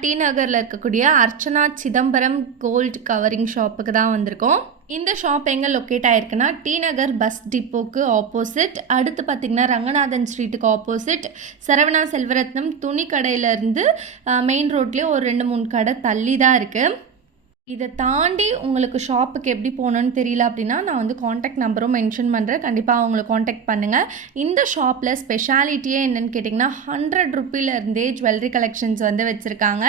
T நகரில் இருக்கக்கூடிய Archana Chidambaram gold covering ஷாப்புக்கு தான் வந்திருக்கோம். இந்த ஷாப் எங்கே லொக்கேட் ஆயிருக்குன்னா டி நகர் பஸ் டிப்போக்கு ஆப்போசிட். அடுத்து பார்த்திங்கன்னா ரங்கநாதன் ஸ்ட்ரீட்டுக்கு ஆப்போசிட். சரவணா செல்வரத்னம் துணி கடையிலேருந்து மெயின் ரோட்லேயே ஒரு ரெண்டு மூணு கடை தள்ளி தான் இருக்குது இதை தாண்டி உங்களுக்கு ஷாப்புக்கு எப்படி போகணுன்னு தெரியல அப்படின்னா நான் வந்து காண்டாக்ட் நம்பரும் மென்ஷன் பண்ணுறேன் கண்டிப்பாக அவங்களை காண்டாக்ட் பண்ணுங்கள் இந்த ஷாப்பில் ஸ்பெஷாலிட்டியே என்னென்னு கேட்டிங்கன்னா ஹண்ட்ரட் ருப்பிலேருந்தே ஜுவல்லரி கலெக்ஷன்ஸ் வந்து வச்சுருக்காங்க.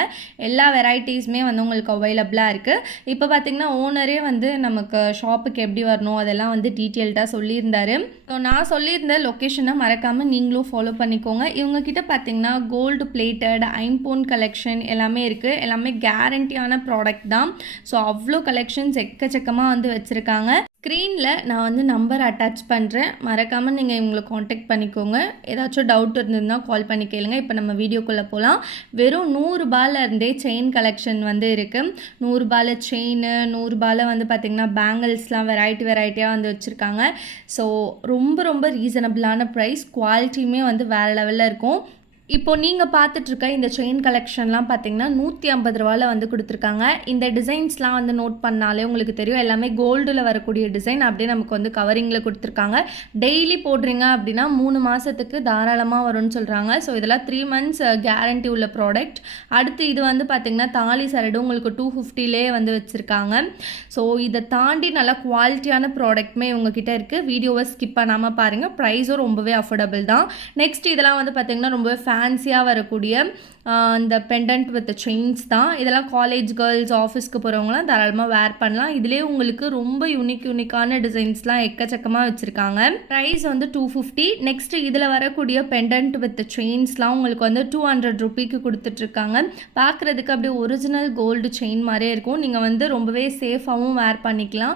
எல்லா வெரைட்டிஸுமே வந்து உங்களுக்கு அவைலபிளாக இருக்குது இப்போ பார்த்திங்கன்னா ஓனரே வந்து நமக்கு ஷாப்புக்கு எப்படி வரணும் அதெல்லாம் வந்து டீட்டெயில்டாக சொல்லியிருந்தார். ஸோ நான் சொல்லியிருந்த லொக்கேஷனை மறக்காமல் நீங்களும் ஃபாலோ பண்ணிக்கோங்க. இவங்கக்கிட்ட பார்த்தீங்கன்னா கோல்டு பிளேட்டட் ஐம்போன் கலெக்ஷன் எல்லாமே இருக்குது எல்லாமே கேரண்டியான ப்ராடக்ட் தான். ஸோ அவ்வளோ கலெக்ஷன்ஸ் எக்கச்சக்கமாக வந்து வச்சுருக்காங்க. ஸ்க்ரீனில் நான் வந்து நம்பர் அட்டாச் பண்ணுறேன் மறக்காமல் நீங்கள் இவங்களை காண்டாக்ட் பண்ணிக்கோங்க. ஏதாச்சும் டவுட் இருந்ததுன்னா கால் பண்ணி கேளுங்க. இப்போ நம்ம வீடியோக்குள்ளே போகலாம் வெறும் நூறுரூபால இருந்தே செயின் கலெக்ஷன் வந்து இருக்குது நூறுரூபால செயின் நூறுரூபால வந்து பார்த்திங்கன்னா பேங்கிள்ஸ்லாம் வெரைட்டி வெரைட்டியாக வந்து வச்சுருக்காங்க. ஸோ ரொம்ப ரொம்ப ரீசனபிளான ப்ரைஸ் குவாலிட்டியுமே வந்து வேறு லெவலில் இருக்கும். இப்போ நீங்கள் பார்த்துட்ருக்க இந்த செயின் கலெக்ஷன்லாம் பார்த்தீங்கன்னா நூற்றி ஐம்பது ரூபாவில் வந்து கொடுத்துருக்காங்க. இந்த டிசைன்ஸ்லாம் வந்து நோட் பண்ணாலே உங்களுக்கு தெரியும். எல்லாமே கோல்டில் வரக்கூடிய டிசைன் அப்படியே நமக்கு வந்து கவரிங்கில் கொடுத்துருக்காங்க. டெய்லி போடுறீங்க அப்படின்னா மூணு மாதத்துக்கு தாராளமாக வரும்னு சொல்கிறாங்க ஸோ இதெல்லாம் த்ரீ மந்த்ஸ் கேரண்டி உள்ள ப்ராடக்ட் அடுத்து இது வந்து பார்த்திங்கன்னா தாலி சரடு உங்களுக்கு டூ ஃபிஃப்டிலே வந்து வச்சுருக்காங்க. ஸோ இதை தாண்டி நல்லா குவாலிட்டியான ப்ராடக்ட்டுமே உங்ககிட்ட இருக்குது வீடியோவை ஸ்கிப் பண்ணாமல் பாருங்கள் ப்ரைஸும் ரொம்பவே அஃபோர்டபுள் தான். நெக்ஸ்ட் இதெல்லாம் வந்து பார்த்திங்கன்னா ரொம்பவே ஃபேன்சியாக வரக்கூடிய இந்த பெண்டன்ட் வித் செயின்ஸ் தான். இதெல்லாம் காலேஜ் கேர்ள்ஸ் ஆஃபீஸ்க்கு போகிறவங்களாம் தாராளமாக வேர் பண்ணலாம். இதிலே உங்களுக்கு ரொம்ப யூனிக் யூனிக்கான டிசைன்ஸ்லாம் எக்கச்சக்கமாக வச்சுருக்காங்க. ப்ரைஸ் வந்து டூ ஃபிஃப்டி நெக்ஸ்ட்டு இதில் வரக்கூடிய பெண்டன்ட் வித் செயின்ஸ்லாம் உங்களுக்கு வந்து டூ ஹண்ட்ரட் ருபீக்கு கொடுத்துட்ருக்காங்க. பார்க்குறதுக்கு அப்படியே ஒரிஜினல் கோல்டு செயின் மாதிரியே இருக்கும். நீங்கள் வந்து ரொம்பவே சேஃபாகவும் வேர் பண்ணிக்கலாம்.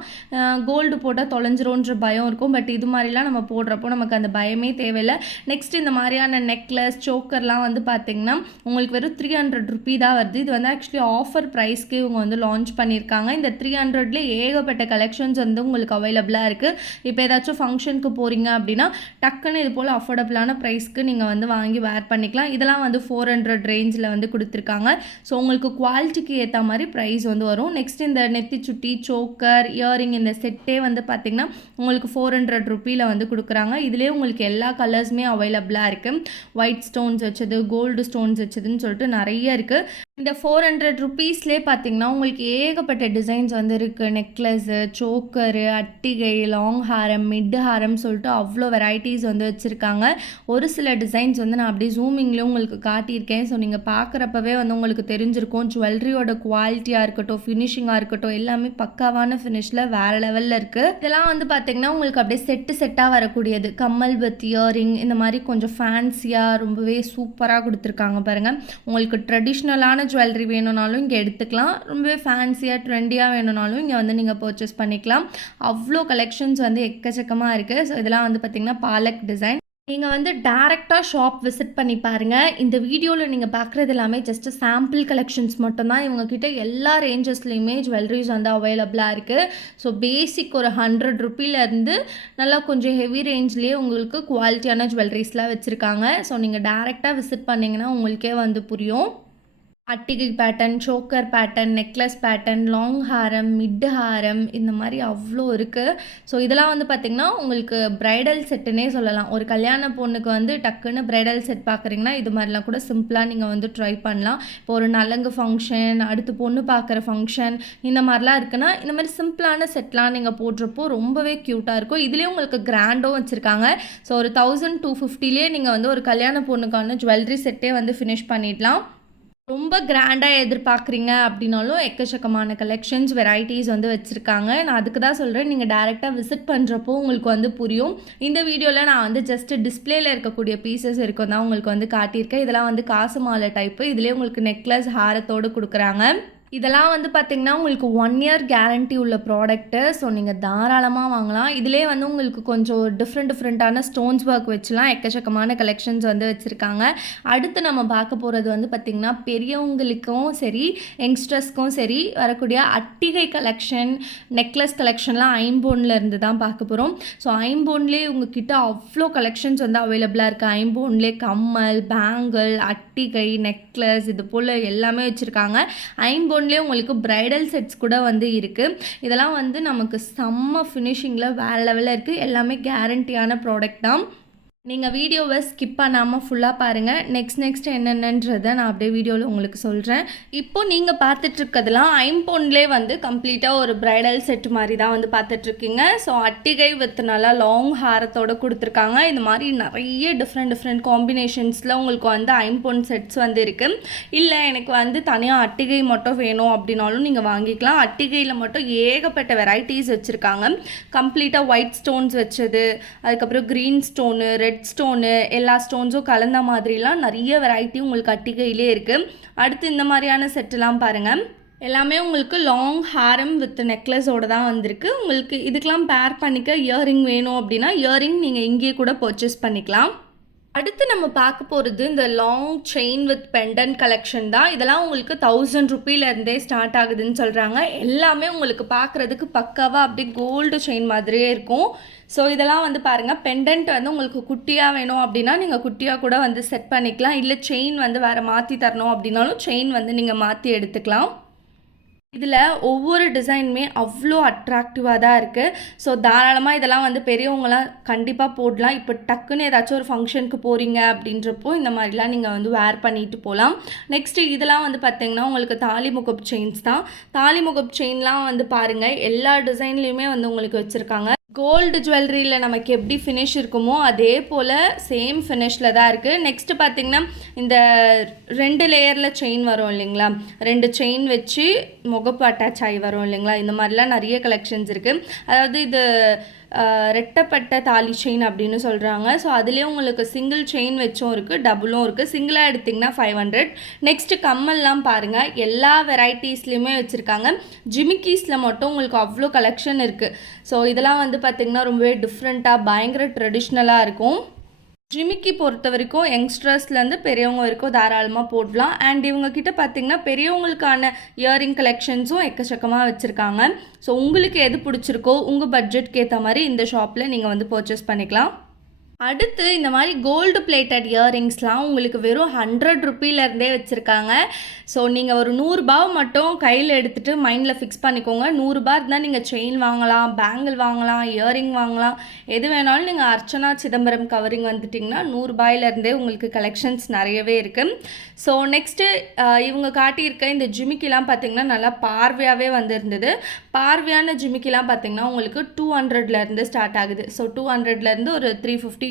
கோல்டு போட்டால் தொலைஞ்சிரோன்ற பயம் இருக்கும். பட் இது மாதிரிலாம் நம்ம போடுறப்போ நமக்கு அந்த பயமே தேவையில்லை. நெக்ஸ்ட் இந்த மாதிரியான நெக்லஸ் சோக்கர்லாம் வந்து பார்த்திங்கன்னா உங்களுக்கு வெறும் த்ரீ ஹண்ட்ரட் ருபி தான் வருது. இது வந்து ஆக்சுவலி ஆஃபர் ப்ரைஸ்க்கு இவங்க வந்து லான்ச் பண்ணியிருக்காங்க. இந்த த்ரீ ஹண்ட்ரட்லேயே ஏகப்பட்ட கலெக்ஷன்ஸ் வந்து உங்களுக்கு அவைலபிளாக இருக்குது இப்போ ஏதாச்சும் ஃபங்க்ஷனுக்கு போகிறீங்க அப்படின்னா டக்குன்னு இது போல் அஃபோர்டபுளான ப்ரைஸ்க்கு நீங்கள் வந்து வாங்கி வேர் பண்ணிக்கலாம். இதெல்லாம் வந்து ஃபோர் ஹண்ட்ரட் ரேஞ்சில் வந்து கொடுத்துருக்காங்க. ஸோ உங்களுக்கு குவாலிட்டிக்கு ஏற்ற மாதிரி ப்ரைஸ் வந்து வரும். நெக்ஸ்ட் இந்த நெத்தி சுட்டி சோக்கர் இயரிங் இந்த செட்டே வந்து பார்த்திங்கன்னா உங்களுக்கு ஃபோர் ஹண்ட்ரட் ருப்பியில் வந்து கொடுக்குறாங்க. இதுலேயே உங்களுக்கு எல்லா கலர்ஸுமே அவைலபிளாக இருக்குது ஒயிட் ஸ்டோன் ஸ்டோன்ஸ் வச்சது கோல்டு ஸ்டோன்ஸ் வச்சதுன்னு சொல்லிட்டு நிறைய இருக்குது இந்த ஃபோர் ஹண்ட்ரட் ருப்பீஸ்லேயே பார்த்தீங்கன்னா உங்களுக்கு ஏகப்பட்ட டிசைன்ஸ் வந்து இருக்குது நெக்லஸ்ஸு சோக்கரு அட்டிகை லாங் ஹாரம் மிட் ஹாரம் சொல்லிட்டு அவ்வளோ வெரைட்டிஸ் வந்து வச்சுருக்காங்க. ஒரு சில டிசைன்ஸ் வந்து நான் அப்படியே ஜூமிங்லேயும் உங்களுக்கு காட்டியிருக்கேன். ஸோ நீங்கள் பார்க்குறப்பவே வந்து உங்களுக்கு தெரிஞ்சிருக்கும். ஜுவல்லரியோட குவாலிட்டியாக இருக்கட்டும் ஃபினிஷிங்காக இருக்கட்டும் எல்லாமே பக்காவான ஃபினிஷில் வேறு லெவலில் இருக்குது இதெல்லாம் வந்து பார்த்திங்கன்னா உங்களுக்கு அப்படியே செட்டு செட்டாக வரக்கூடியது. கம்மல் வித் இயரிங் இந்த மாதிரி கொஞ்சம் ஃபேன்சியாக ரொம்பவே சூப்பராக கொடுத்துருக்காங்க பாருங்கள் உங்களுக்கு ட்ரெடிஷ்னலான ஜுவல்லரி வேணும்னாலும் இங்கே எடுத்துக்கலாம். ரொம்பவே ஃபேன்சியாக ட்ரெண்டியாக வேணும்னாலும் இங்கே வந்து நீங்கள் பர்ச்சேஸ் பண்ணிக்கலாம். அவ்வளோ கலெக்ஷன்ஸ் வந்து எக்கச்சக்கமாக இருக்குது ஸோ இதெல்லாம் வந்து பார்த்திங்கன்னா பாலக் டிசைன் நீங்கள் வந்து டேரெக்டாக ஷாப் விசிட் பண்ணி பாருங்கள் இந்த வீடியோவில் நீங்கள் பார்க்குறது எல்லாமே ஜஸ்ட்டு சாம்பிள் கலெக்ஷன்ஸ் மட்டும்தான். இவங்கக்கிட்ட எல்லா ரேஞ்சஸ்லேயுமே ஜுவல்லரிஸ் வந்து அவைலபிளாக இருக்குது ஸோ பேசிக் ஒரு ஹண்ட்ரட் ருப்பிலேருந்து நல்லா கொஞ்சம் ஹெவி ரேஞ்ச்லேயே உங்களுக்கு குவாலிட்டியான ஜுவல்லரிஸ்லாம் வச்சுருக்காங்க. ஸோ நீங்கள் டேரெக்டாக விசிட் பண்ணிங்கன்னா உங்களுக்கே வந்து புரியும். அட்டிகை pattern choker pattern necklace pattern long ஹாரம் மிட் ஹாரம் இந்த மாதிரி அவ்வளோ இருக்குது ஸோ இதெல்லாம் வந்து பார்த்திங்கன்னா உங்களுக்கு ப்ரைடல் செட்டுன்னே சொல்லலாம். ஒரு கல்யாண பொண்ணுக்கு வந்து டக்குன்னு ப்ரைடல் செட் பார்க்குறீங்கன்னா இது மாதிரிலாம் கூட சிம்பிளாக நீங்கள் வந்து ட்ரை பண்ணலாம். இப்போ ஒரு நலங்கு ஃபங்க்ஷன் அடுத்து பொண்ணு பார்க்குற ஃபங்க்ஷன் இந்த மாதிரிலாம் இருக்குன்னா இந்த மாதிரி சிம்பிளான செட்லாம் நீங்கள் போடுறப்போ ரொம்பவே க்யூட்டாக இருக்கும். இதுலேயும் உங்களுக்கு கிராண்டும் வச்சுருக்காங்க. ஸோ ஒரு தௌசண்ட் டூ ஃபிஃப்டிலேயே நீங்கள் வந்து ஒரு கல்யாண பொண்ணுக்கான ஜுவல்லரி செட்டே வந்து ஃபினிஷ் பண்ணிடலாம். ரொம்ப கிராண்டாக எதிர்பார்க்குறீங்க அப்படின்னாலும் எக்கச்சக்கமான கலெக்ஷன்ஸ் வெரைட்டிஸ் வந்து வச்சுருக்காங்க. நான் அதுக்கு தான் சொல்கிறேன் நீங்கள் டேரெக்டாக விசிட் பண்ணுறப்போ உங்களுக்கு வந்து புரியும். இந்த வீடியோவில் நான் வந்து ஜஸ்ட் டிஸ்பிளேல இருக்கக்கூடிய பீசஸ் இருக்கும் தான் உங்களுக்கு வந்து காட்டியிருக்கேன். இதெல்லாம் வந்து காசு மாலை டைப்பு இதுலேயே உங்களுக்கு நெக்லஸ் ஹாரத்தோடு கொடுக்குறாங்க. இதெல்லாம் வந்து பார்த்திங்கன்னா உங்களுக்கு ஒன் இயர் கேரண்டி உள்ள ப்ராடக்ட்டு ஸோ நீங்கள் தாராளமாக வாங்கலாம். இதிலே வந்து உங்களுக்கு கொஞ்சம் டிஃப்ரெண்ட் டிஃப்ரெண்ட்டான ஸ்டோன்ஸ் ஒர்க் வச்சுலாம் எக்கச்சக்கமான கலெக்ஷன்ஸ் வந்து வச்சுருக்காங்க. அடுத்து நம்ம பார்க்க போகிறது வந்து பார்த்திங்கன்னா பெரியவங்களுக்கும் சரி யங்ஸ்டர்ஸ்க்கும் சரி வரக்கூடிய அட்டிகை கலெக்ஷன் நெக்லஸ் கலெக்ஷன்லாம் ஐம்போனில் இருந்து தான் பார்க்க போகிறோம் ஸோ ஐம்போன்லேயே உங்ககிட்ட அவ்வளோ கலெக்ஷன்ஸ் வந்து அவைலபிளாக இருக்குது ஐம்போன்லேயே கம்மல் பேங்கிள் அட்டிகை நெக்லஸ் இது போல் எல்லாமே வச்சுருக்காங்க. ஐம்போன் ஐம்போன்லேயே உங்களுக்கு ப்ரைடல் செட்ஸ் கூட வந்து இருக்குது இதெல்லாம் வந்து நமக்கு செம்ம ஃபினிஷிங்கில் வேறு லெவலில் இருக்குது எல்லாமே கேரண்டியான ப்ராடக்ட் தான். நீங்கள் வீடியோவை ஸ்கிப் பண்ணாமல் ஃபுல்லாக பாருங்கள் நெக்ஸ்ட் நெக்ஸ்ட் என்னென்னன்றதை நான் அப்படியே வீடியோவில் உங்களுக்கு சொல்கிறேன் இப்போது நீங்கள் பார்த்துட்ருக்கதெல்லாம் ஐம்பொன்லே வந்து கம்ப்ளீட்டாக ஒரு ப்ரைடல் செட் மாதிரி தான் வந்து பார்த்துட்ருக்கீங்க. ஸோ அட்டிகை வித் நல்லா லாங் ஹாரத்தோடு கொடுத்துருக்காங்க. இந்த மாதிரி நிறைய டிஃப்ரெண்ட் டிஃப்ரெண்ட் காம்பினேஷன்ஸில் உங்களுக்கு வந்து ஐம்பொன் செட்ஸ் வந்து இருக்குது இல்லை எனக்கு வந்து தனியாக அட்டிகை மட்டும் வேணும் அப்படின்னாலும் நீங்கள் வாங்கிக்கலாம். அட்டிகையில் மட்டும் ஏகப்பட்ட வெரைட்டிஸ் வச்சுருக்காங்க. கம்ப்ளீட்டாக ஒயிட் ஸ்டோன்ஸ் வச்சது அதுக்கப்புறம் க்ரீன் ஸ்டோனு ரெட் ஸ்டோனு எல்லா ஸ்டோன்ஸும் கலந்த மாதிரிலாம் நிறைய வெரைட்டி உங்களுக்கு அட்டிகையிலே இருக்குது அடுத்து இந்த மாதிரியான செட்டுலாம் பாருங்கள் எல்லாமே உங்களுக்கு லாங் ஹேரம் வித் நெக்லஸோடு தான் வந்திருக்கு. உங்களுக்கு இதுக்கெலாம் பேர் பண்ணிக்க இயரிங் வேணும் அப்படின்னா இயரிங் நீங்கள் இங்கேயே கூட பர்ச்சேஸ் பண்ணிக்கலாம். அடுத்து நம்ம பார்க்க போகிறது இந்த long chain with pendant collection தான். இதெல்லாம் உங்களுக்கு தௌசண்ட் ருபீலேருந்தே ஸ்டார்ட் ஆகுதுன்னு சொல்கிறாங்க எல்லாமே உங்களுக்கு பார்க்குறதுக்கு பக்காவாக அப்படியே கோல்டு செயின் மாதிரியே இருக்கும். ஸோ இதெல்லாம் வந்து பாருங்கள் பெண்டன்ட் வந்து உங்களுக்கு குட்டியாக வேணும் அப்படின்னா நீங்கள் குட்டியாக கூட வந்து செட் பண்ணிக்கலாம். இல்லை செயின் வந்து வேறு மாற்றி தரணும் அப்படின்னாலும் செயின் வந்து நீங்கள் மாற்றி எடுத்துக்கலாம். இதில் ஒவ்வொரு டிசைனுமே அவ்வளோ அட்ராக்டிவாக தான் இருக்குது ஸோ தாராளமாக இதெல்லாம் வந்து பெரியவங்களாம் கண்டிப்பாக போடலாம். இப்போ டக்குன்னு ஏதாச்சும் ஒரு ஃபங்க்ஷனுக்கு போகிறீங்க அப்படின்றப்போ இந்த மாதிரிலாம் நீங்கள் வந்து வேர் பண்ணிட்டு போகலாம் நெக்ஸ்ட்டு இதெல்லாம் வந்து பார்த்தீங்கன்னா உங்களுக்கு தாலி முகப் செயின்ஸ் தான். தாலி முகப் செயின்லாம் வந்து பாருங்கள் எல்லா டிசைன்லேயுமே வந்து உங்களுக்கு வச்சுருக்காங்க. கோல்டு ஜுவல்லரியில் நமக்கு எப்படி ஃபினிஷ் இருக்குமோ அதே போல் சேம் ஃபினிஷில் தான் இருக்குது நெக்ஸ்ட்டு பார்த்திங்கன்னா இந்த ரெண்டு லேயரில் செயின் வரும் இல்லைங்களா? ரெண்டு செயின் வச்சு முகப்பு அட்டாச் ஆகி வரும் இல்லைங்களா? இந்த மாதிரிலாம் நிறைய கலெக்ஷன்ஸ் இருக்குது அதாவது இது ரெட்டப்பட்ட தாலி செயின் அப்படின்னு சொல்கிறாங்க ஸோ அதுலேயே உங்களுக்கு சிங்கிள் செயின் வச்சும் இருக்குது டபுளும் இருக்குது சிங்கிளாக எடுத்திங்கன்னா ஃபைவ் ஹண்ட்ரட் நெக்ஸ்ட்டு கம்மல்லாம் பாருங்கள் எல்லா வெரைட்டிஸ்லேயுமே வச்சுருக்காங்க. ஜிமிக்கீஸில் மட்டும் உங்களுக்கு அவ்வளோ கலெக்ஷன் இருக்குது ஸோ இதெல்லாம் வந்து பார்த்திங்கன்னா ரொம்பவே டிஃப்ரெண்ட்டாக பயங்கர ட்ரெடிஷ்னலாக இருக்கும். ஜிமிக்கி பொறுத்த வரைக்கும் யங்ஸ்டர்ஸ்லேருந்து பெரியவங்க வரைக்கும் தாராளமாக போடலாம். அண்ட் இவங்கக்கிட்ட பார்த்தீங்கன்னா பெரியவங்களுக்கான இயரிங் கலெக்ஷன்ஸும் எக்கச்சக்கமாக வச்சுருக்காங்க. ஸோ உங்களுக்கு எது பிடிச்சிருக்கோ உங்கள் பட்ஜெட்க்கு ஏற்ற மாதிரி இந்த ஷாப்பில் நீங்கள் வந்து பர்ச்சேஸ் பண்ணிக்கலாம். அடுத்து இந்த மாதிரி கோல்டு பிளேட்டட் இயரிங்ஸ்லாம் உங்களுக்கு வெறும் ஹண்ட்ரட் ருப்பிலேருந்தே வச்சுருக்காங்க. ஸோ நீங்கள் ஒரு நூறுரூபா மட்டும் கையில் எடுத்துகிட்டு மைண்டில் ஃபிக்ஸ் பண்ணிக்கோங்க. நூறுரூபா இருந்தால் நீங்கள் செயின் வாங்கலாம் பேங்கிள் வாங்கலாம் இயரிங் வாங்கலாம். எது வேணாலும் நீங்கள் அர்ச்சனா சிதம்பரம் கவரிங் வந்துட்டிங்கன்னா நூறுரூபாயிலேருந்தே உங்களுக்கு கலெக்ஷன்ஸ் நிறையவே இருக்குது ஸோ நெக்ஸ்ட்டு இவங்க காட்டியிருக்க இந்த ஜிமிக்கிலாம் பார்த்தீங்கன்னா நல்லா பார்வையாகவே வந்திருந்தது. பார்வையான ஜிமிக்கிலாம் பார்த்திங்கன்னா உங்களுக்கு டூ ஹண்ட்ரட்லேருந்து ஸ்டார்ட் ஆகுது. ஸோ டூ ஹண்ட்ரட்லேருந்து ஒரு த்ரீ ஃபிஃப்டி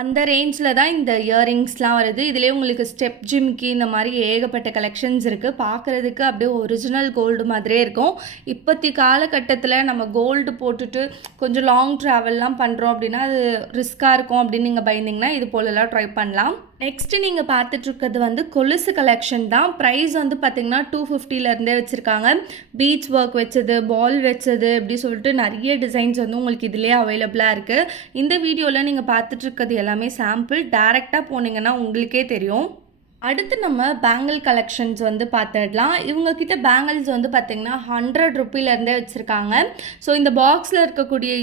அந்த ரேஞ்சில் தான் இந்த இயரிங்ஸ்லாம் வருது. இதுலேயே உங்களுக்கு ஸ்டெப் ஜிம்கி இந்த மாதிரி ஏகப்பட்ட கலெக்ஷன்ஸ் இருக்குது பார்க்குறதுக்கு அப்படியே ஒரிஜினல் கோல்டு மாதிரியே இருக்கும். இப்போத்தி காலகட்டத்தில் நம்ம கோல்டு போட்டுட்டு கொஞ்சம் லாங் ட்ராவல்லாம் பண்ணுறோம் அப்படின்னா அது ரிஸ்க்காக இருக்கும் அப்படின்னு நீங்கள் பயந்திங்கன்னா இது போலலாம் ட்ரை பண்ணலாம். நெக்ஸ்ட்டு நீங்கள் பார்த்துட்ருக்கிறது வந்து கொலுசு கலெக்ஷன் தான். ப்ரைஸ் வந்து பார்த்திங்கன்னா டூ ஃபிஃப்டிலேருந்தே வச்சுருக்காங்க. பீச் ஒர்க் வச்சது பால் வச்சது இப்படி சொல்லிட்டு நிறைய டிசைன்ஸ் வந்து உங்களுக்கு இதிலே அவைலபிளாக இருக்குது இந்த வீடியோவில் நீங்கள் பார்த்துட்ருக்கிறது எல்லாமே சாம்பிள் டேரெக்டாக போனீங்கன்னா உங்களுக்கே தெரியும். அடுத்து நம்ம பேங்கிள் கலெக்ஷன்ஸ் வந்து பார்த்துடலாம். இவங்கக்கிட்ட பேங்கிள்ஸ் வந்து பார்த்திங்கன்னா ஹண்ட்ரட் ருப்பிலேருந்தே வச்சுருக்காங்க. ஸோ இந்த பாக்ஸில் இருக்கக்கூடிய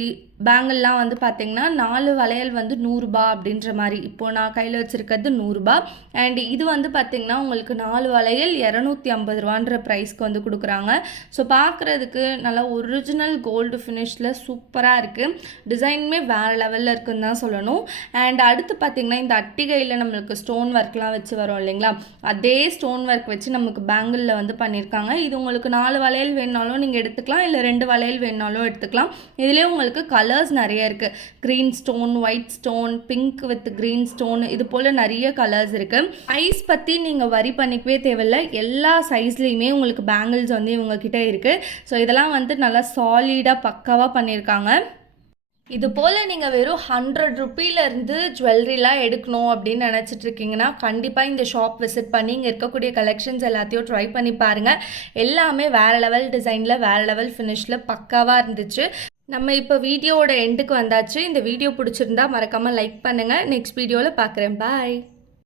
பேங்கிள்லாம் வந்து பார்த்திங்கன்னா நாலு வளையல் வந்து நூறுரூபா அப்படின்ற மாதிரி. இப்போது நான் கையில் வச்சுருக்கிறது நூறுரூபா அண்ட் இது வந்து பார்த்திங்கன்னா உங்களுக்கு நாலு வளையல் இரநூத்தி ஐம்பது ரூபான்ற ப்ரைஸ்க்கு வந்து கொடுக்குறாங்க. ஸோ பார்க்குறதுக்கு நல்லா ஒரிஜினல் கோல்டு ஃபினிஷில் சூப்பராக இருக்குது டிசைனுமே வேறு லெவலில் இருக்குன்னு தான் சொல்லணும். அண்ட் அடுத்து பார்த்திங்கன்னா இந்த அட்டிகையில் நம்மளுக்கு ஸ்டோன் ஒர்க்லாம் வச்சு வரும் இல்லைங்களா? அதே ஸ்டோன் ஒர்க் வச்சு நமக்கு பேங்கிளில் வந்து பண்ணியிருக்காங்க இது உங்களுக்கு நாலு வளையல் வேணுனாலும் நீங்கள் எடுத்துக்கலாம். இல்லை ரெண்டு வளையல் வேணுனாலும் எடுத்துக்கலாம். இதுலேயே உங்களுக்கு கல் கலர்ஸ் நிறைய இருக்குது green stone white stone pink with green stone இது போல் நிறைய கலர்ஸ் இருக்குது சைஸ் பற்றி நீங்கள் வரி பண்ணிக்கவே தேவையில்ல. எல்லா சைஸ்லேயுமே உங்களுக்கு பேங்கிள்ஸ் வந்து இவங்கக்கிட்ட இருக்குது ஸோ இதெல்லாம் வந்து நல்லா சாலிடாக பக்காவாக பண்ணியிருக்காங்க இது போல் நீங்கள் வெறும் ஹண்ட்ரட் ருப்பிலேருந்து ஜுவல்லரிலாம் எடுக்கணும் அப்படின்னு நினச்சிட்டு இருக்கீங்கன்னா கண்டிப்பாக இந்த ஷாப் விசிட் பண்ணி இங்கே இருக்கக்கூடிய கலெக்ஷன்ஸ் எல்லாத்தையும் ட்ரை பண்ணி பாருங்கள் எல்லாமே வேறு லெவல் டிசைனில் வேறு லெவல் ஃபினிஷில் பக்காவாக இருந்துச்சு. நம்ம இப்போ வீடியோவோட எண்டுக்கு வந்தாச்சு. இந்த வீடியோ பிடிச்சிருந்தா மறக்காமல் லைக் பண்ணுங்கள் நெக்ஸ்ட் வீடியோவில் பார்க்குறேன் பாய்